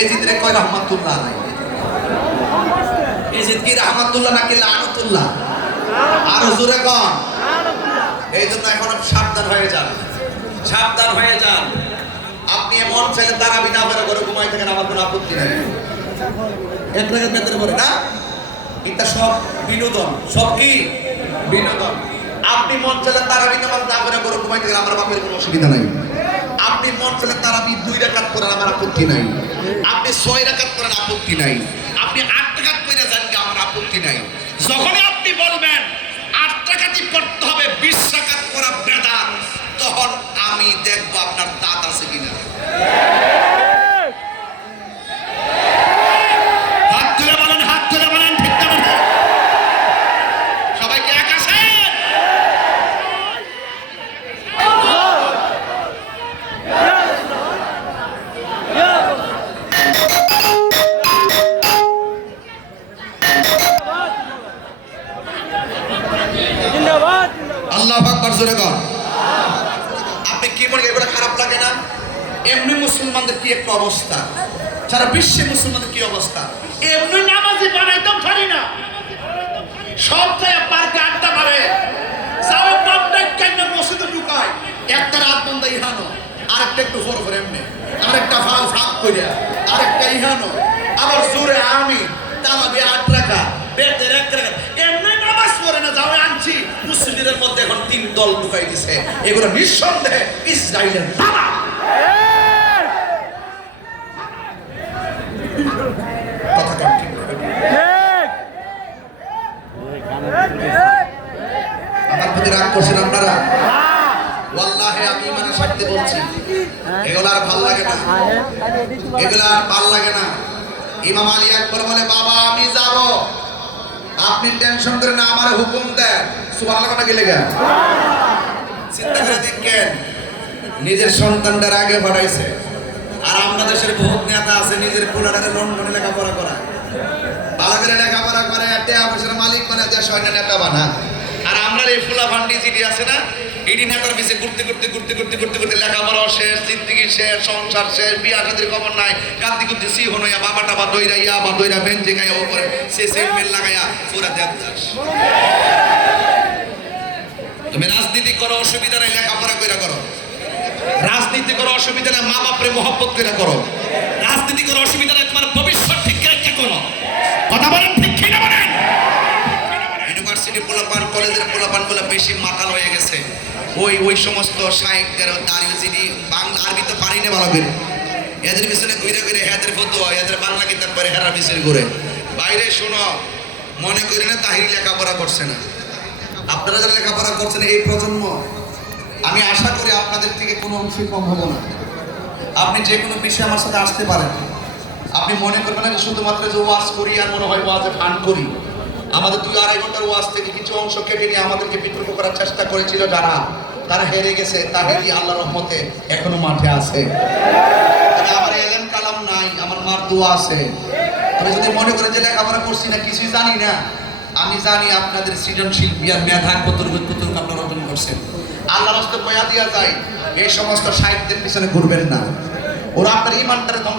এজিদ রে কয় রহমাতুল্লাহ আলাইহি। এজিদ কি রহমাতুল্লাহ নাকি লানাতুল্লাহ? আর জোরে কোন? এই জন্য এখন সাবধান হয়ে যান, সাবধান হয়ে যান। আপনি এমন ছেলে তারাবি না করে ঘরে ঘুমাই থাকেন, আমার কোনো আপত্তি নাই। এক রাকাত বেতন করে না, এটা সব বিনোদন। সব কি বিনোদন? আপনি মন চাইলে তারাবি নামাজ না করে ঘরে ঘুমাই থাকেন, আমার বাপের কোনো অসুবিধা নাই। আপনি মন চাইলে তারাবি 2 রাকাত করেন, আমার আপত্তি নাই। আপনি 6 রাকাত করেন, আপত্তি নাই। আপনি 8 রাকাত করে যান, আমার আপত্তি নাই। যখনই আপনি বলবেন 8 রাকাতই পড়তে হবে, 20 রাকাত করা বেদাত, তখন আমি দেখবো আপনার দাঁত আছে কিনা। হাত তুলে বলেন, হাত তুলে বলেন, ঠিক না বলেন? সবাইকে এক আছে। আল্লাহু আকবার, জোরে কর। আপনি কি মনে করেন খারাপ লাগে না? এমনি মুসলমানদের কি একটা অবস্থা, সারা বিশ্বে মুসলমানদের কি অবস্থা। এমনি নামাজি বানাইতাম পারি না, সব জায়গায় পার্কে আড্ডা মারে, যাও পাবলিক কেন মসজিদে ঢুকায়, একটা রাত বন্ধ ইহানো, আরেকটা একটু ফোর ফোর এমনি, আরেকটা ফাল ফাঁক কইরা, আরেকটা ইহানো, আবার জোরে আমি তামাবি 8 রাখা বেতের 1 রাখা, এমনি নামাজ পড়ে না। যাও আনছি মুসলিমদের মধ্যে এখন 3 দল ঢুকাই দিছে, এগুলো নিঃসন্দেহে ইসরায়েলের দালাল। কথা কম ঠিক না? আমার প্রতি রাগ করছেন আপনারা? ওয়াল্লাহি আমি ইমানের সাথে বলছি, এগুলো আর ভালো লাগে না, এগুলো আর ভালো লাগে না। ইমাম আলী আকবর বলে, বাবা আমি যাব, আপনি টেনশন করেন না, আমার হুকুম দেন। সুবহানাল্লাহ না গেলে গা চিন্তা করে দেখেন, নিজের সন্তানটার আগে পাঠাইছে। আর আমরা দেশের বহুত নেতা আছে নিজের পোলাটারে লন্ডনে লেখাপড়া করা, ভালো করে লেখাপড়া করে, টাকা পয়সার মালিক মানে দেশ হয় না, নেতা বানা। আর আমরা এই ফুলা ফান্ডি জিডি আছে না, ইডি নেতার পিছিয়ে ঘুরতে ঘুরতে ঘুরতে ঘুরতে ঘুরতে ঘুরতে লেখাপড়াও শেষ, জিন্দগি শেষ, সংসার শেষ, বিয়া শাদীর খবর নাই, কান্দি কুন্দি সি হনইয়া বাবা টাবা দইরা ইয়া বা দইরা বেঞ্চে গায়া উপরে সে সেল মেল লাগায়া পুরা দেবদাস। তুমি রাজনীতি করো, অসুবিধা নাই, লেখাপড়া কইরা করো। রাজনীতি করো, অসুবিধা নাই, মা বাপরে মহব্বত কইরা করো। রাজনীতি করো, অসুবিধা নাই, তোমার ভবিষ্যৎ ঠিক রেখে করো। কথা বলেন ঠিক কি না বলেন? ইউনিভার্সিটি পোলাপান, কলেজের পোলাপান গুলো বেশি মাতাল হয়ে গেছে। ওই সমস্ত সাহিত্যের দাঁড়িয়ে যিনি বাংলা আরবি তো পারি না ভালো করে, এদের পিছনে ঘুরে ঘুরে হেদের ফতুয়া, এদের বাংলা কিতাব পড়ে হেরার পিছনে ঘুরে। বাইরে শোনো, মনে করি না তাহিরি লেখাপড়া করছে না। আপনারা যারা লেখাপড়া করছেন এই প্রজন্ম, আমি আশা করি আপনাদের থেকে কোনো অংশই কম হবো না। আপনি যে কোনো বিষয়ে আমার সাথে আসতে পারেন। আপনি মনে করবেন না যে শুধুমাত্র যে ওয়াজ করি আর মনে হয় ওয়াজে ফান করি। আমাদের 2-2.5 ঘন্টার ওয়াজ থেকে কিছু অংশ কেটে নিয়ে আমাদেরকে বিতর্ক করার চেষ্টা করেছিল যারা, তারা হেরে গেছে। তাহিরি আল্লাহর রহমতে এখনো মাঠে আছে। আমার এলেম কালাম নাই, আমার মার দোয়া আছে। তবে যদি মনে করেন যে লেখাপড়া করছি না, কিছুই জানি না, আমি জানি আপনাদের সৃজনশীল মেধা কতটুকু আপনারা অর্জন করছেন। আল্লাহর রাস্তায় বয়া দিয়া যায়, এই সমস্ত সাহিত্যের পিছনে ঘুরবেন না, ওরা আপনার ইমানটারে ধ্বংস